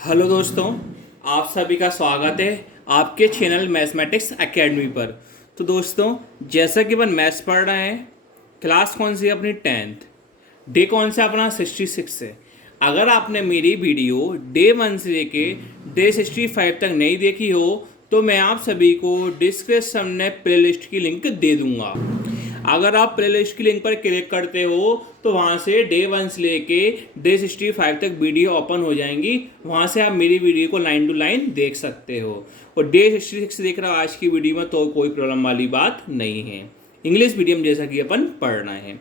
Hello दोस्तों, आप सभी का स्वागत है आपके चैनल मैथमेटिक्स एकेडमी पर। तो दोस्तों, जैसा कि अपन मैथ्स पढ़ रहे हैं, क्लास कौन सी है अपनी 10th, डे कौन सा अपना 66 है। अगर आपने मेरी वीडियो डे 1 से लेके डे 65 तक नहीं देखी हो तो मैं आप सभी को डिस्क्रिप्शन में प्लेलिस्ट की लिंक दे दूंगा। अगर आप प्लेलिस्ट की लिंक पर क्लिक करते हो तो वहाँ से डे 1 से लेके डे 65 तक वीडियो ओपन हो जाएंगी। वहाँ से आप मेरी वीडियो को लाइन टू लाइन देख सकते हो। और डे 66 देख रहा हो आज की वीडियो में तो कोई प्रॉब्लम वाली बात नहीं है। इंग्लिश मीडियम जैसा कि अपन पढ़ना है।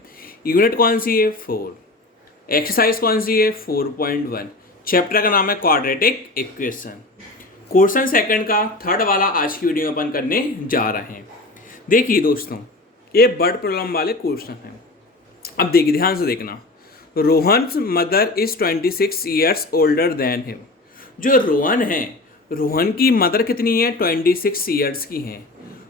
यूनिट कौन सी है? 4। एक्सरसाइज कौन सी है? 4.1। चैप्टर का नाम है क्वाड्रेटिक इक्वेशन। क्वेश्चन सेकंड का थर्ड वाला आज की वीडियो में अपन करने जा रहे हैं। देखिए दोस्तों, ये बर्ड प्रॉब्लम वाले क्वेश्चन हैं। अब देखिए, ध्यान से देखना। Rohan mother is 26 years older than him. जो रोहन है, रोहन की मदर कितनी है? 26 ईयर्स की हैं।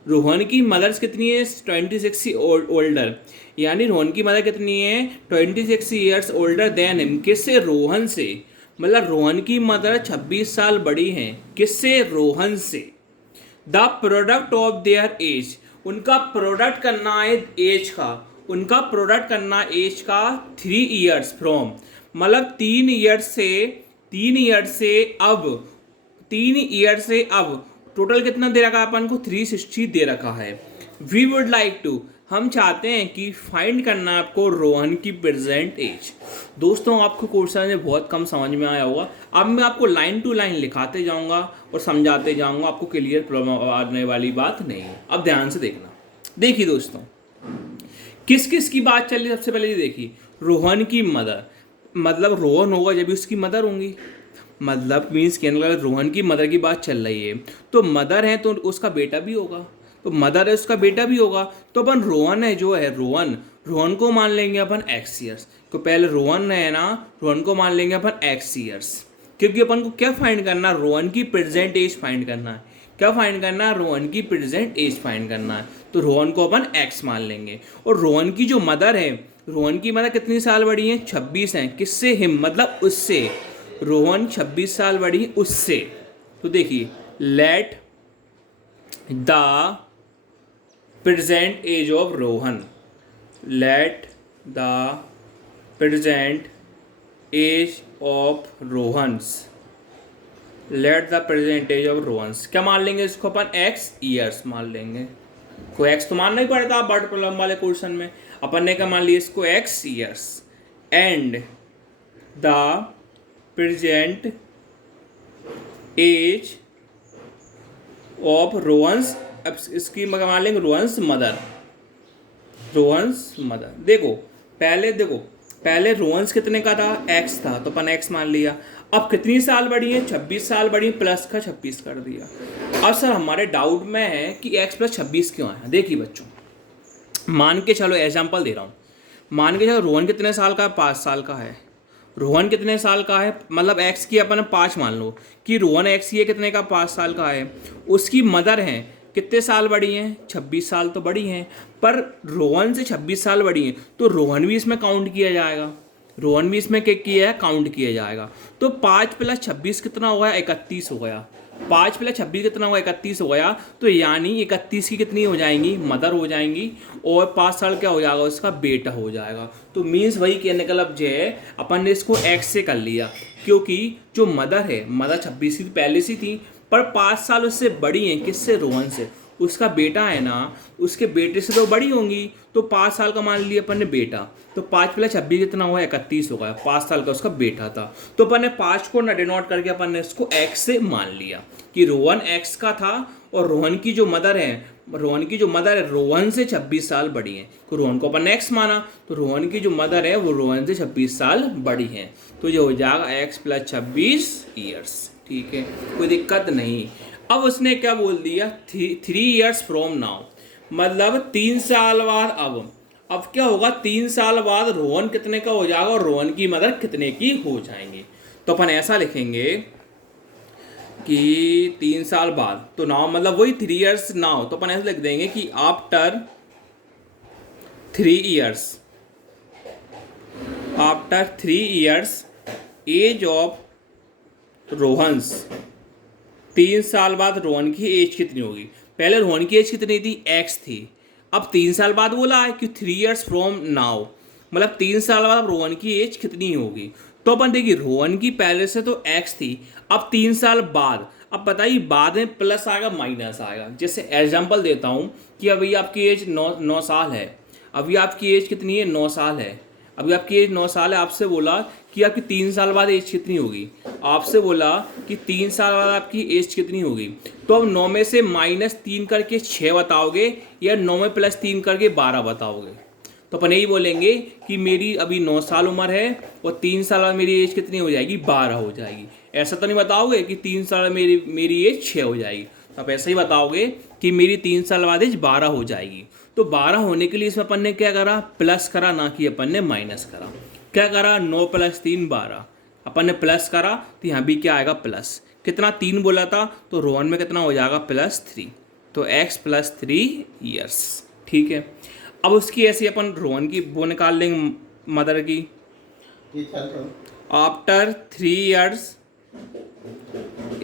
रोहन की मदर्स कितनी है? 26 ओल्डर। यानी रोहन की मदर कितनी है? 26 ईयर्स ओल्डर देन हिम। किससे? रोहन से। मतलब रोहन की मदर 26 साल बड़ी हैं। किससे? रोहन से। The product of their age. उनका प्रोडक्ट करना है एज का। उनका प्रोडक्ट करना एज का 3 ईयर्स फ्रॉम, मतलब 3 ईयर से अब टोटल कितना दे रखा है अपन को? 360 दे रखा है। वी वुड लाइक टू, हम चाहते हैं कि फाइंड करना है आपको रोहन की प्रेजेंट एज। दोस्तों, आपको क्वेश्चन में बहुत कम समझ में आया होगा। अब मैं आपको लाइन टू लाइन लिखाते जाऊंगा और समझाते जाऊंगा, आपको क्लियर प्रॉब्लम आने वाली बात नहीं है। अब ध्यान से देखना। देखिए दोस्तों, किस किस की बात चल रही है? सबसे पहले ये देखिए, रोहन की मदर। मतलब रोहन होगा जब भी उसकी मदर होंगी। मतलब मीन्स के अंदर रोहन की मदर की बात चल रही है तो मदर है तो उसका बेटा भी होगा। तो मदर है, उसका बेटा भी होगा। तो अपन रोहन है जो है, रोहन रोहन को मान लेंगे अपन एक्स ईयर्स। तो पहले रोहन है ना, रोहन को मान लेंगे अपन एक्स ईयर्स। क्योंकि अपन को क्या फाइंड करना? रोहन की प्रेजेंट एज फाइंड करना है। क्या फाइंड करना है? रोहन की प्रेजेंट एज फाइंड करना है। तो रोहन को अपन एक्स मान लेंगे। और रोहन की जो मदर है, रोहन की मदर कितनी साल बड़ी है? 26 है। किससे? हिम, मतलब उससे। रोहन 26 साल बड़ी है उससे। तो देखिए, let the present age of Rohan, let the present age of Rohan's, let the present age of Rohan's. क्या मान लेंगे इसको अपन? एक्स ईयर्स मान लेंगे। को एक्स तो मानना ही पड़ता बर्ड प्रॉब्लम वाले क्वेश्चन में। अपन ने क्या मान लिया इसको? X years. And the present age of Rohan's. अब इसकी मान लेंगे रोहन्स मदर। रोहन्स मदर। देखो पहले रोहन्स कितने का था? एक्स था, तो अपन एक्स मान लिया। अब कितनी साल बढ़ी है? 26 साल बढ़ी, प्लस का 26 कर दिया। अब सर हमारे डाउट में है कि एक्स प्लस 26 क्यों आया। देखिए बच्चों, मान के चलो, एग्जाम्पल दे रहा हूँ। मान के चलो रोहन कितने साल का है? 5 साल का है। रोहन कितने साल का है? मतलब एक्स की अपन 5 मान लो कि रोहन एक्स ये कितने का? 5 साल का है। उसकी मदर है, कितने साल बड़ी हैं? 26 साल तो बड़ी हैं। पर रोहन से 26 साल बड़ी हैं तो रोहन भी इसमें काउंट किया जाएगा। रोहन भी इसमें क्या किया है? काउंट किया जाएगा। तो 5 प्लस 26 कितना हो गया? 31 हो गया। 5 प्लस 26 कितना हुआ? 31 हो गया। तो यानी 31 की कितनी हो जाएंगी? मदर हो जाएंगी। और 5 साल क्या हो जाएगा? उसका बेटा हो जाएगा। तो मीन्स वही कहने का मतलब जो है, अपन ने इसको एक्स से कर लिया क्योंकि जो मदर है, मदर 26 की पहले से थी पर 5 साल उससे बड़ी हैं। किससे? रोहन से। उसका बेटा है ना, उसके बेटे से तो बड़ी होंगी। तो 5 साल का मान लिया अपन ने बेटा। तो 5 प्लस 26 कितना हुआ? 31 हो गया। 5 साल का उसका बेटा था। तो अपन ने 5 को ना डिनोट करके अपन ने इसको एक्स से मान लिया कि रोहन एक्स का था। और रोहन की जो मदर है, रोहन से 26 साल बड़ी है। तो रोहन को अपन ने एक्स माना, तो रोहन की जो मदर है वो रोहन से 26 साल बड़ी है। तो ये हो जाएगा एक्स प्लस 26 ईयर्स। ठीक है, कोई दिक्कत नहीं। अब उसने क्या बोल दिया? 3 ईयर्स फ्रॉम नाउ, मतलब 3 साल बाद। अब क्या होगा? 3 साल बाद रोहन कितने का हो जाएगा और रोहन की मदर कितने की हो जाएंगी? तो अपन ऐसा लिखेंगे कि 3 साल बाद, तो नाउ मतलब वही 3 ईयर्स नाउ। तो अपन ऐसे लिख देंगे कि after 3 years, after 3 years age of Rohan's, 3 साल बाद रोहन की एज कितनी होगी। पहले रोहन की एज कितनी थी, एक्स थी। अब 3 साल बाद बोला है कि 3 years फ्रॉम नाउ, मतलब 3 साल बाद रोहन की एज कितनी होगी। तो अपन देखिए रोहन की पहले से तो एक्स थी, अब 3 साल बाद, अब बताइए बाद में प्लस आएगा माइनस आएगा। जैसे एग्जांपल देता हूँ कि अभी आपकी एज 9 साल है, अभी आपकी एज कितनी है, 9 साल है। अभी आपकी एज 9 साल है, आपसे बोला कि आपकी 3 साल बाद एज कितनी होगी। आपसे बोला कि 3 साल बाद आपकी एज कितनी होगी। तो अब 9 में से -3 करके 6 बताओगे या 9 में +3 करके 12 बताओगे। तो अपन यही बोलेंगे कि मेरी अभी 9 साल उम्र है और 3 साल बाद मेरी एज कितनी हो जाएगी, 12 हो जाएगी। ऐसा तो नहीं बताओगे कि 3 साल में मेरी एज 6 हो जाएगी। तो आप ऐसे ही बताओगे कि मेरी 3 साल बाद एज 12 हो जाएगी। तो 12 होने के लिए इसमें अपन ने क्या करा, प्लस करा, ना कि अपन ने माइनस करा। क्या करा, 9 + 3 12, अपन ने प्लस करा तो यहाँ भी क्या आएगा, प्लस। कितना, 3 बोला था, तो रोहन में कितना हो जाएगा, +3। तो x + 3 years, ठीक है। अब उसकी ऐसी अपन रोहन की वो निकाल लेंगे, मदर की। After 3 years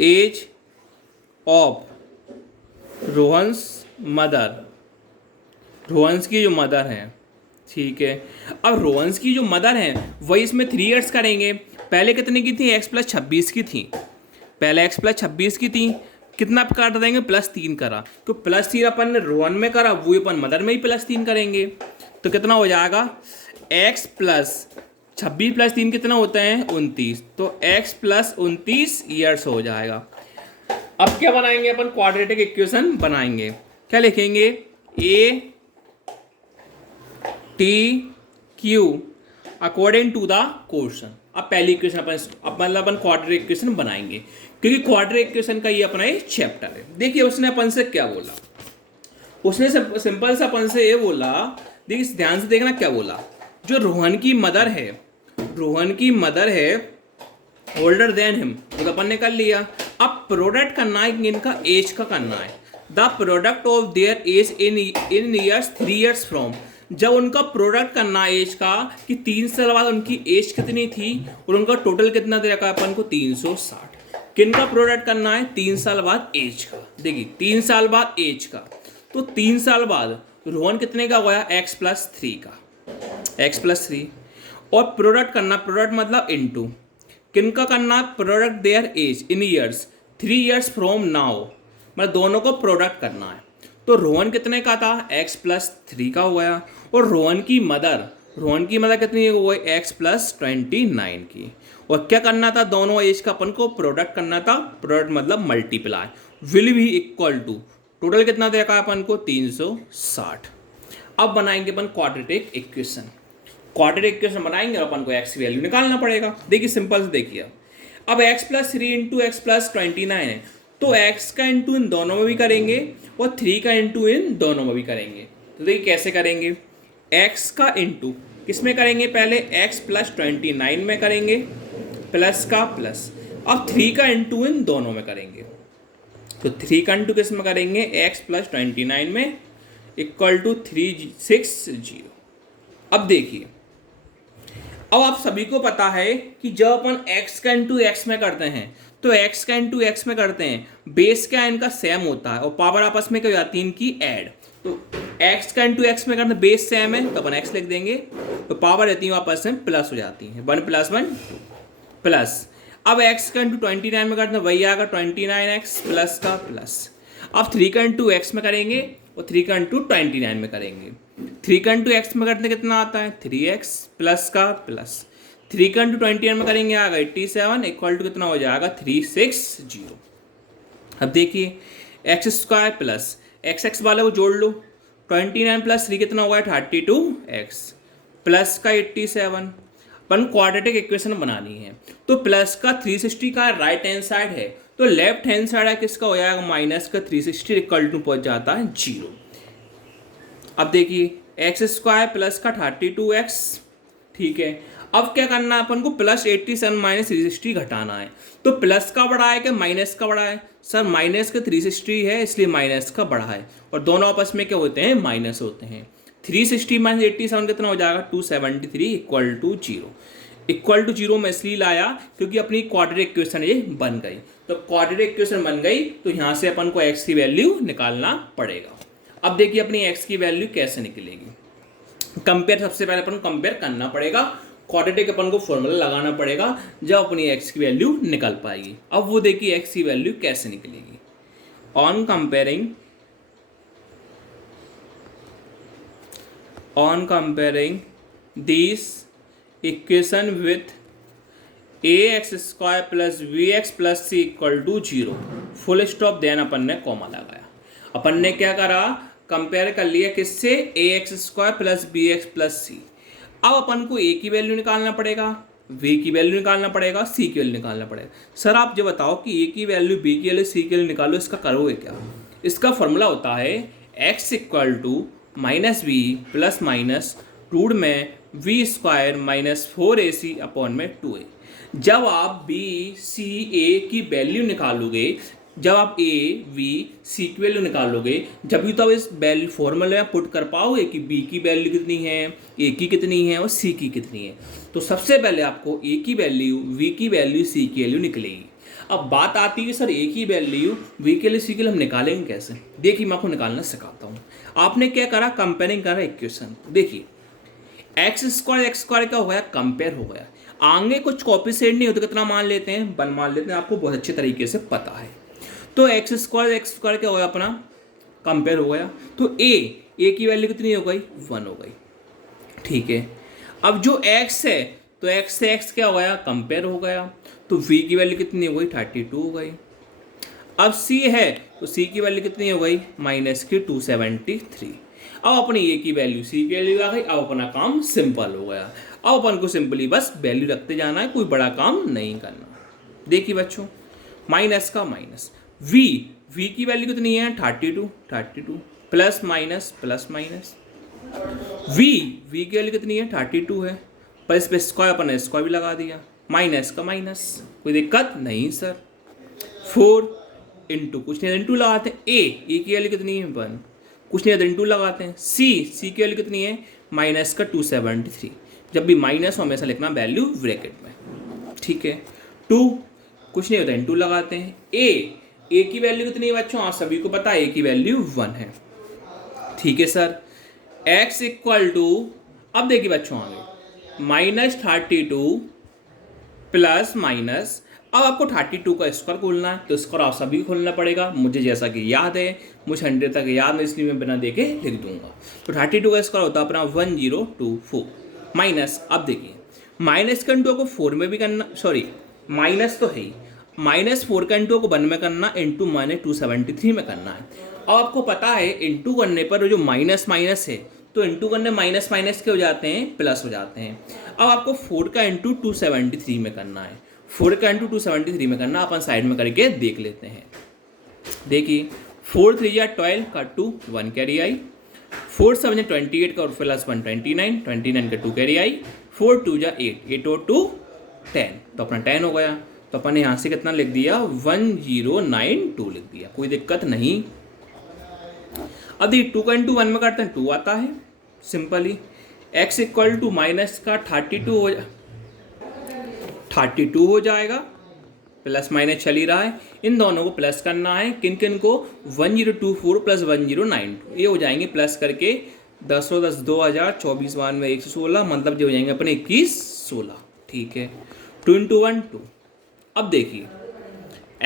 age of Rohan's mother, Rohan's की जो मदर है, ठीक है। अब रोहन्स की जो मदर है वही इसमें 3 years करेंगे। पहले कितने की थी, x + 26 की थी, पहले x + 26 की थी। कितना काट देंगे, +3 करा, तो +3 अपन ने रोहन में करा, वो अपन मदर में ही +3 करेंगे। तो कितना हो जाएगा, x + 26 + 3 कितना होता है, 29। तो x + 29 years हो जाएगा। अब क्या बनाएंगे अपन, क्वाड्रेटिक इक्वेशन बनाएंगे। क्या लिखेंगे, a t q according to the question. अब पहली इक्वेशन अपन क्वाड्रेटिक इक्वेशन बनाएंगे, क्योंकि क्वाड्रेटिक इक्वेशन का ये अपना एक चैप्टर है। देखिए उसने अपन से क्या बोला, उसने सिंपल सा अपन से ये बोला, देखिए ध्यान से देखना क्या बोला। जो रोहन की मदर है, रोहन की मदर है ओल्डर देन हिम, तो अपन ने कर लिया। अब प्रोडक्ट करना है, इनका एज का करना है। The product of their age in years 3 years from, जब उनका प्रोडक्ट करना एज का कि 3 साल बाद उनकी एज कितनी थी और उनका टोटल कितना दे रखा है अपन को, 360। किनका प्रोडक्ट करना है, 3 साल बाद एज का। देखिए 3 साल बाद एज का, तो 3 साल बाद रोहन कितने का हुआ, x + 3 का, x + 3। और प्रोडक्ट करना, प्रोडक्ट मतलब इनटू, किनका करना, product their age in years 3 years from now, मतलब दोनों को प्रोडक्ट करना है। तो रोहन कितने का था, x + 3 का हो गया। और रोहन की मदर कितनी हो गई, x + 29 की। और क्या करना था, दोनों एज का अपन को प्रोडक्ट करना था। प्रोडक्ट मतलब मल्टीप्लाई, विल भी इक्वल टू, टोटल कितना देखा है अपन को, 360। अब बनाएंगे अपन क्वाड्रेटिक इक्वेशन। क्वाड्रेटिक इक्वेशन बनाएंगे और अपन को x की वैल्यू निकालना पड़ेगा। देखिए सिंपल से देखिए, अब x + 3 × x + 29 है, तो x का इंटू इन दोनों में भी करेंगे और 3 का इंटू इन दोनों में भी करेंगे। तो देखिए कैसे करेंगे, x का इंटू किस में करेंगे, पहले x + 29 में करेंगे, प्लस का प्लस। अब 3 का इंटू इन दोनों में करेंगे, तो 3 का इंटू किस में करेंगे, x + 29 में, इक्वल टू 360। अब देखिए, अब आप सभी को पता है कि जब अपन x का इंटू एक्स में करते हैं तो x का इंटू एक्स में करते हैं, बेस क्या इनका सेम होता है और पावर आपस में क्या हो जाती है इनकी ऐड। तो x का इंटू एक्स में करते हैं, बेस सेम है तो अपन x लिख देंगे, तो पावर रहती है आपस में प्लस हो जाती है, 1 + 1 प्लस। अब x का इंटू 29 में करते हैं, वही आएगा 29x प्लस का प्लस। अब 3 का इंटू एक्स में करेंगे और 3 का इंटू 29 में करेंगे। 3 का इंटू एक्स में करते कितना आता है, 3x प्लस का प्लस। 3 का इंटू 29 में करेंगे आएगा 87, इक्वल टू कितना हो जाएगा, 360। अब देखिए x² प्लस x वाले को जोड़ लो, 29 + 3 कितना होगा, 32x प्लस का 87। अपन क्वाड्रेटिक इक्वेशन बनानी है, तो प्लस का 360 का राइट हैंड साइड है, तो लेफ्ट हैंड साइड है किसका हो जाएगा, माइनस का 360, इक्वल टू पहुंच जाता है 0। अब देखिए x² प्लस का 32x, ठीक है। अब क्या करना है अपन को, +87 - 360 घटाना है। तो प्लस का बड़ा है कि माइनस का बड़ा है, सर माइनस का 360 है इसलिए माइनस का बड़ा है, और दोनों आपस में क्या होते हैं, माइनस होते हैं। 360 - 87 कितना हो जाएगा, 273, इक्वल टू 0। इक्वल टू 0 में इसलिए लाया क्योंकि अपनी क्वाड्रेटिक इक्वेशन ये बन गई। तो क्वाड्रेटिक इक्वेशन बन गई तो यहाँ से अपन को x की वैल्यू निकालना पड़ेगा। अब देखिए अपनी x की वैल्यू कैसे निकलेगी। कंपेयर, सबसे पहले अपन कंपेयर करना पड़ेगा, क्वाड्रेटिक अपन को फॉर्मूला लगाना पड़ेगा जब अपनी x की वैल्यू निकल पाएगी। अब वो देखिए x की वैल्यू कैसे निकलेगी। On comparing this equation with ax² plus bx plus c equal to 0, full stop, then अपन ने कॉमा लगाया। अपन ने क्या करा, कंपेयर कर लिया किससे, ax² plus bx plus c। अब अपन को a की वैल्यू निकालना पड़ेगा, v की वैल्यू निकालना पड़ेगा, c की वैल्यू निकालना पड़ेगा। सर आप जो बताओ कि a की वैल्यू, b की वैल्यू, c की वैल्यू निकालो, इसका करोगे क्या। इसका फॉर्मूला होता है x equal to minus v plus minus root में v² माइनस 4ac अपॉन में 2a। जब आप b c a की वैल्यू निकालोगे, जब आप a v c की वैल्यू निकालोगे, जब भी तो आप इस वैल्यू फॉर्मूले में पुट कर पाओगे कि b की वैल्यू कितनी है, a की कितनी है और c की कितनी है। तो सबसे पहले आपको a की वैल्यू, v की वैल्यू, c की वैल्यू निकलेगी। अब बात आती है सर a की वैल्यू, v की वैल्यू, c की वैल्यू हम निकालेंगे कैसे। देखिए मैं आपको निकालना सिखाता हूँ। आपने क्या करा, कंपेयरिंग करा इक्वेशन। देखिए x² क्या हो गया, कंपेयर हो गया। आगे कुछ कॉपी सेट नहीं होता, कितना मान लेते हैं, 1 मान लेते हैं, आपको बहुत अच्छे तरीके से पता है। तो x² क्या हो गया अपना, कंपेयर हो गया। तो a की वैल्यू कितनी हो गई, 1 हो गई, ठीक है। अब जो x है तो x से x क्या हो गया, कंपेयर हो गया। तो v की वैल्यू कितनी हो गई, 32 हो गई। अब c है तो c की वैल्यू कितनी हो गई, माइनस की 273। अब अपनी a की वैल्यू, c की वैल्यू आ गई। अब अपना काम सिंपल हो गया। अब अपन को सिंपली बस वैल्यू रखते जाना है, कोई बड़ा काम नहीं करना। देखिए बच्चों, माइनस का माइनस, v की वैल्यू कितनी है, 32 प्लस माइनस v की वैल्यू कितनी है, 32 है, पर इस पे स्क्वायर अपन स्क्वायर भी लगा दिया, माइनस का माइनस, कोई दिक्कत नहीं सर। 4 इंटू, कुछ नहीं इंटू लगाते हैं, a की वैल्यू कितनी है, 1, कुछ नहीं इंटू लगाते हैं। c की वैल्यू कितनी है, माइनस का 273। जब भी माइनस हो हमेशा लिखना वैल्यू ब्रैकेट में, ठीक है। 2 कुछ नहीं होता, इंटू लगाते हैं। a की वैल्यू कितनी है बच्चों, आप सभी को पता है a की वैल्यू 1 है, ठीक है सर। x इक्वल टू, अब देखिए बच्चों आगे, माइनस 32 प्लस माइनस, अब आपको 32 का स्क्वायर खोलना है, तो स्क्वायर आप सभी को खोलना पड़ेगा। मुझे जैसा कि याद है, मुझे 100 तक याद नहीं, इसलिए मैं बिना देखे लिख दूंगा। तो 32 का स्क्वायर होता है अपना 1024 माइनस, अब देखिए माइनस का इंटू को 4 में भी करना, सॉरी माइनस तो है ही, माइनस 4 का इंटू को 1 में करना, इंटू माइनस 273 में करना है। अब आपको पता है इंटू करने पर जो माइनस माइनस है, तो इंटू करने माइनस माइनस के हो जाते हैं, प्लस हो जाते हैं। अब आपको 4 का इंटू 273 में करना है, 4 का इंटू 273 में करना, अपन साइड में करके देख लेते हैं। देखिए 4 3 या 12 का 2 1 कैरी आई, 4 7 28 का प्लस 1 29, 29 का 2 कैरी आई, 4 2 जा 8, 8 और 2 10, तो अपना 10 हो गया। तो अपन ने यहाँ से कितना लिख दिया, 1092 लिख दिया, कोई दिक्कत नहीं। अब देखिए 2 का इंटू 1 में करते हैं, 2 आता है simply. x equal to minus का 32 हो जाएगा, प्लस माइनस चल ही रहा है, इन दोनों को प्लस करना है। किन किन को, 1024 प्लस 1092, ये हो जाएंगे प्लस करके 10 10 2000, 24 92 116, मतलब जो हो जाएंगे अपने 21 16, ठीक है। 2 इंटू 1 2। अब देखिए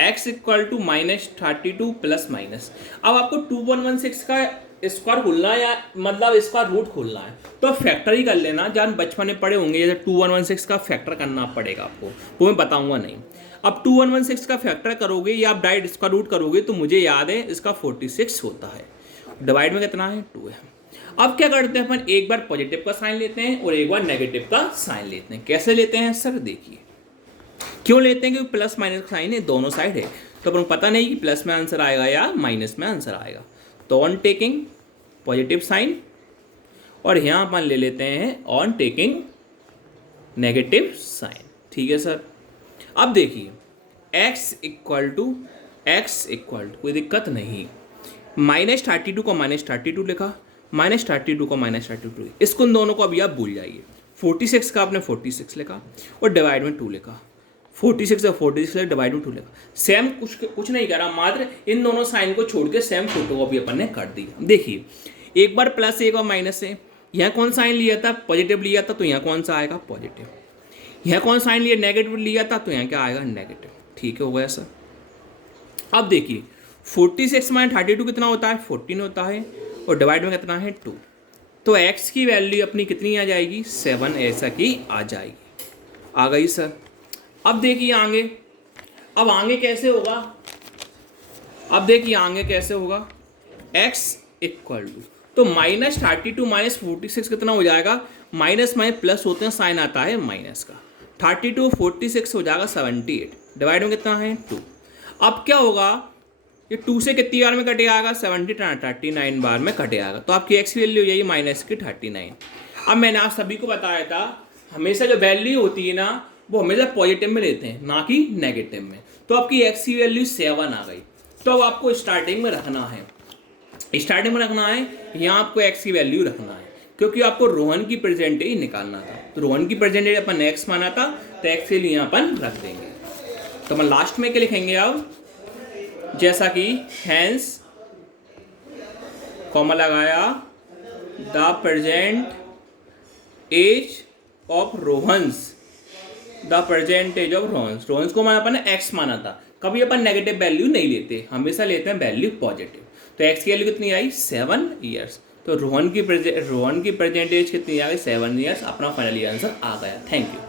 x equal to minus 32 plus minus, अब आपको 2116 का स्क्वायर खोलना है, या मतलब इसका रूट खोलना है, तो फैक्टर ही कर लेना। जान बचपन में पढ़े होंगे, जैसे 2116 का फैक्टर करना पड़ेगा आपको, वो मैं बताऊंगा नहीं। अब 2116 का फैक्टर करोगे या आप डायरेक्ट इसका रूट करोगे, तो मुझे याद है इसका 46 होता है, डिवाइड में कितना है, 2 है। अब क्या करते हैं अपन, एक बार पॉजिटिव का साइन लेते हैं और एक बार नेगेटिव का साइन लेते हैं। कैसे लेते हैं सर, देखिए क्यों लेते हैं, क्योंकि प्लस माइनस का साइन है, दोनों साइड है, तो अपन पता नहीं कि प्लस में आंसर आएगा या माइनस में आंसर आएगा। तो ऑन टेकिंग पॉजिटिव साइन, और यहाँ अपन ले लेते हैं ऑन टेकिंग नेगेटिव साइन, ठीक है सर। अब देखिए x इक्वल टू कोई दिक्कत नहीं, माइनस 32 को माइनस 32 लिखा, माइनस 32 को माइनस 32, इसको दोनों को अभी आप भूल जाइए। 46 का आपने 46 लिखा और डिवाइड में 2 लिखा, 46 और 46 डिवाइड में 2 लिखा। सेम कुछ नहीं करा, मात्र इन दोनों साइन को छोड़ के सेम फोटोकॉपी अपन ने कर दी। देखिए एक बार प्लस एक और माइनस है, यहाँ कौन साइन लिया था, पॉजिटिव लिया था, तो यहाँ कौन सा आएगा, पॉजिटिव। यहाँ कौन साइन लिया, नेगेटिव लिया था, तो यहाँ क्या आएगा, नेगेटिव। ठीक है, हो गया सर। अब देखिए 46 माइनस 32 कितना होता है, 14 होता है, और डिवाइड में कितना है, 2। तो x की वैल्यू अपनी कितनी आ जाएगी, 7 ऐसा की आ जाएगी। आ गई सर। अब देखिए आगे, अब आगे कैसे होगा, अब देखिए आगे कैसे होगा, x इक्वल टू, तो -32 माइनस 46 कितना हो जाएगा, माइनस माइनस प्लस होते हैं, साइन आता है माइनस का, 32 46 हो जाएगा 78, डिवाइड में कितना है, 2। अब क्या होगा, ये 2 से कितनी बार में कटे आएगा, 39 बार में कटे आएगा, तो आपकी x की वैल्यू हो जाएगी माइनस की 39। अब मैंने आप सभी को बताया था हमेशा जो वैल्यू होती है ना वो हमेशा पॉजिटिव में लेते हैं, ना कि नेगेटिव में। तो आपकी x की वैल्यू 7 आ गई। तो अब आपको स्टार्टिंग में रखना है, स्टार्टिंग में रखना है, यहाँ आपको x की वैल्यू रखना है, क्योंकि आपको रोहन की परसेंटेज निकालना था। तो रोहन की परसेंटेज अपन x माना था, तो x के लिए यहाँ अपन रख देंगे। तो अपन लास्ट में क्या लिखेंगे अब, जैसा कि हैंस कॉमा लगाया the present age of Rohan's, the percentage of Rohan's, Rohan's को अपन ने x माना था, कभी अपन नेगेटिव वैल्यू नहीं लेते, हमेशा लेते हैं वैल्यू पॉजिटिव। तो x की वैल्यू कितनी आई, 7 ईयर्स। तो रोहन की परसेंटेज कितनी आ गई, 7 ईयर्स। अपना फाइनली आंसर आ गया। Thank you.